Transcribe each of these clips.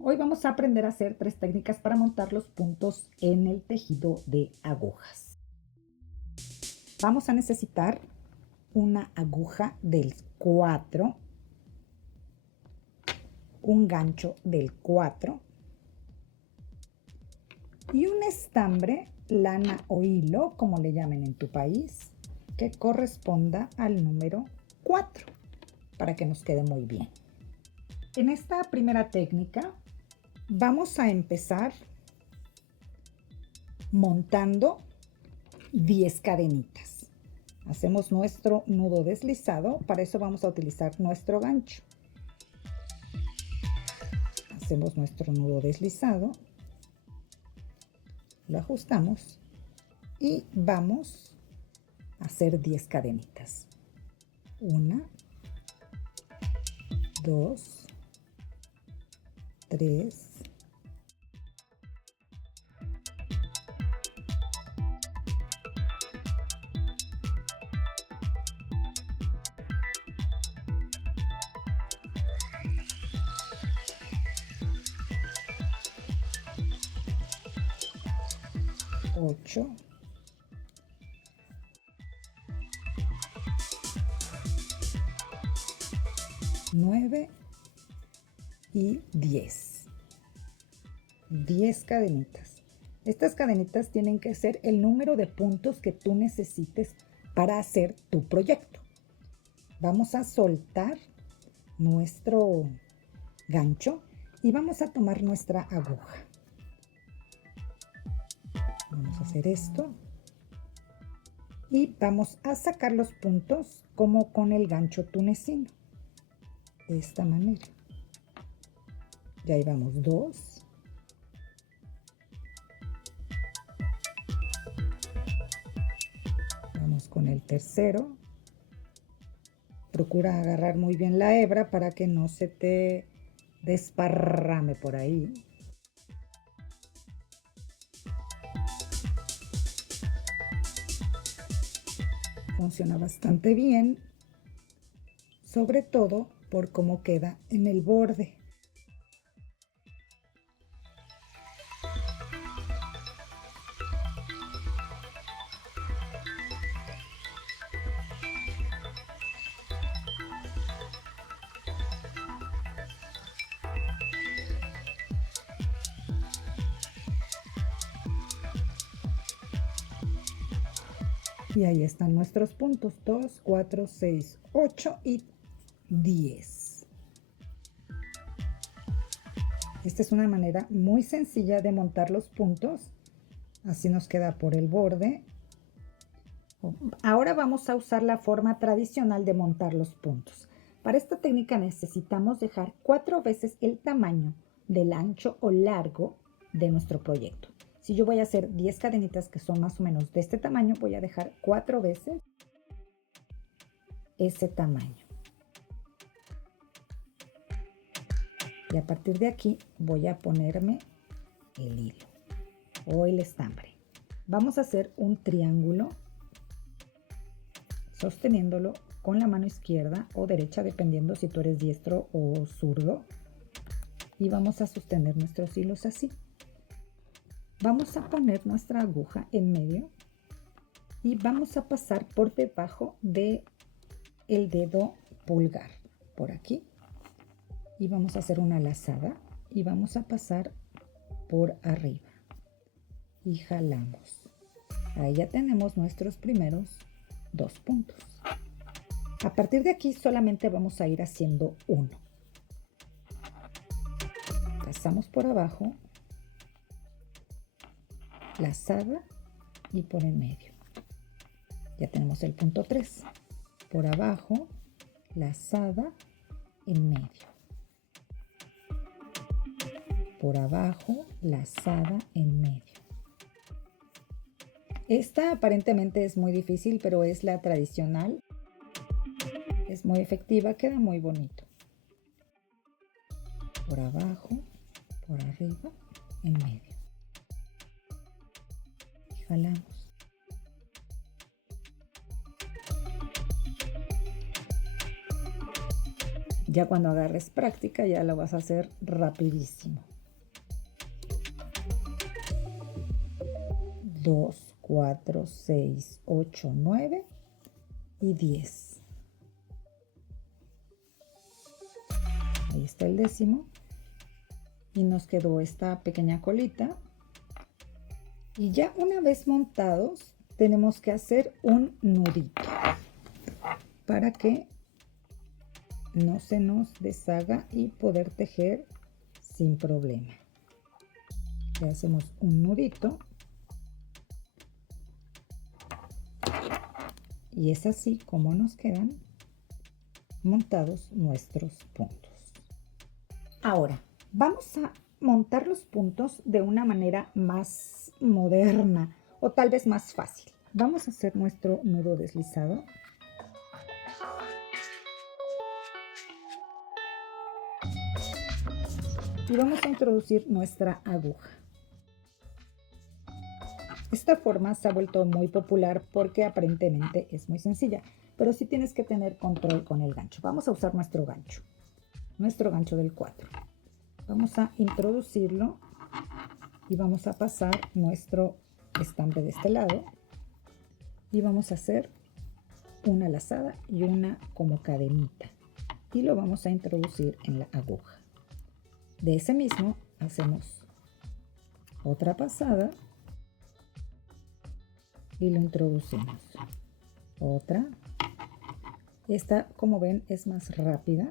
Hoy vamos a aprender a hacer 3 técnicas para montar los puntos en el tejido de agujas. Vamos a necesitar una aguja del 4, un gancho del 4 y un estambre, lana o hilo, como le llamen en tu país, que corresponda al número 4 para que nos quede muy bien. En esta primera técnica vamos a empezar montando 10 cadenitas. Hacemos nuestro nudo deslizado, para eso vamos a utilizar nuestro gancho. Hacemos nuestro nudo deslizado, lo ajustamos y vamos a hacer 10 cadenitas. 1, 2, 3, 8, 9 y 10. 10 cadenitas. Estas cadenitas tienen que ser el número de puntos que tú necesites para hacer tu proyecto. Vamos a soltar nuestro gancho y vamos a tomar nuestra aguja. Vamos a hacer esto y vamos a sacar los puntos como con el gancho tunecino, de esta manera. Y ahí vamos, 2, vamos con el tercero. Procura agarrar muy bien la hebra para que no se te desparrame por ahí. Funciona bastante bien, sobre todo por cómo queda en el borde. Y ahí están nuestros puntos, 2, 4, 6, 8 y 10. Esta es una manera muy sencilla de montar los puntos. Así nos queda por el borde. Ahora vamos a usar la forma tradicional de montar los puntos. Para esta técnica necesitamos dejar 4 veces el tamaño del ancho o largo de nuestro proyecto. Si yo voy a hacer 10 cadenitas que son más o menos de este tamaño, voy a dejar 4 veces ese tamaño. Y a partir de aquí voy a ponerme el hilo o el estambre. Vamos a hacer un triángulo sosteniéndolo con la mano izquierda o derecha, dependiendo si tú eres diestro o zurdo. Y vamos a sostener nuestros hilos así. Vamos a poner nuestra aguja en medio y vamos a pasar por debajo de el dedo pulgar, por aquí. Y vamos a hacer una lazada y vamos a pasar por arriba. Y jalamos. Ahí ya tenemos nuestros primeros 2 puntos. A partir de aquí solamente vamos a ir haciendo uno. Pasamos por abajo, lazada y por en medio. Ya tenemos el punto 3. Por abajo, lazada, en medio. Por abajo, lazada, en medio. Esta aparentemente es muy difícil, pero es la tradicional. Es muy efectiva, queda muy bonito. Por abajo, por arriba, en medio. Y jalamos. Ya cuando agarres práctica ya lo vas a hacer rapidísimo. 2, 4, 6, 8, 9 y 10. Ahí está el décimo. Y nos quedó esta pequeña colita. Y ya una vez montados, tenemos que hacer un nudito para que no se nos deshaga y poder tejer sin problema. Le hacemos un nudito y es así como nos quedan montados nuestros puntos. Ahora vamos a montar los puntos de una manera más moderna o tal vez más fácil. Vamos a hacer nuestro nudo deslizado. Y vamos a introducir nuestra aguja. Esta forma se ha vuelto muy popular porque aparentemente es muy sencilla, pero sí tienes que tener control con el gancho. Vamos a usar nuestro gancho del 4. Vamos a introducirlo y vamos a pasar nuestro estambre de este lado y vamos a hacer una lazada y una como cadenita y lo vamos a introducir en la aguja. De ese mismo hacemos otra pasada y lo introducimos. Otra. Esta, como ven, es más rápida.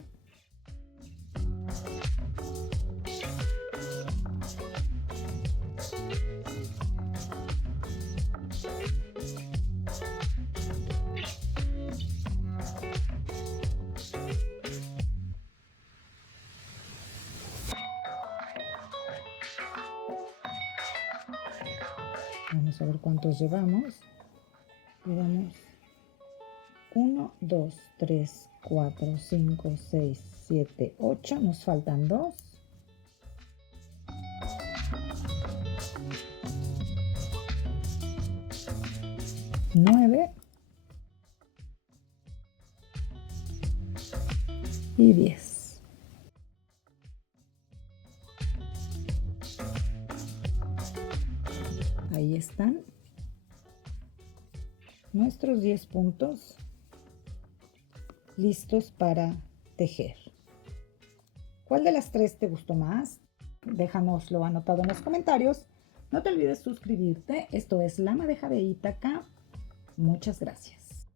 Vamos a ver cuántos llevamos. Llevamos 1, 2, 3, 4, 5, 6, 7, 8. Nos faltan 2. 9 y 10. Ahí están nuestros 10 puntos listos para tejer. ¿Cuál de las 3 te gustó más? Déjanoslo anotado en los comentarios. No te olvides suscribirte. Esto es La Madeja de Ítaca. Muchas gracias.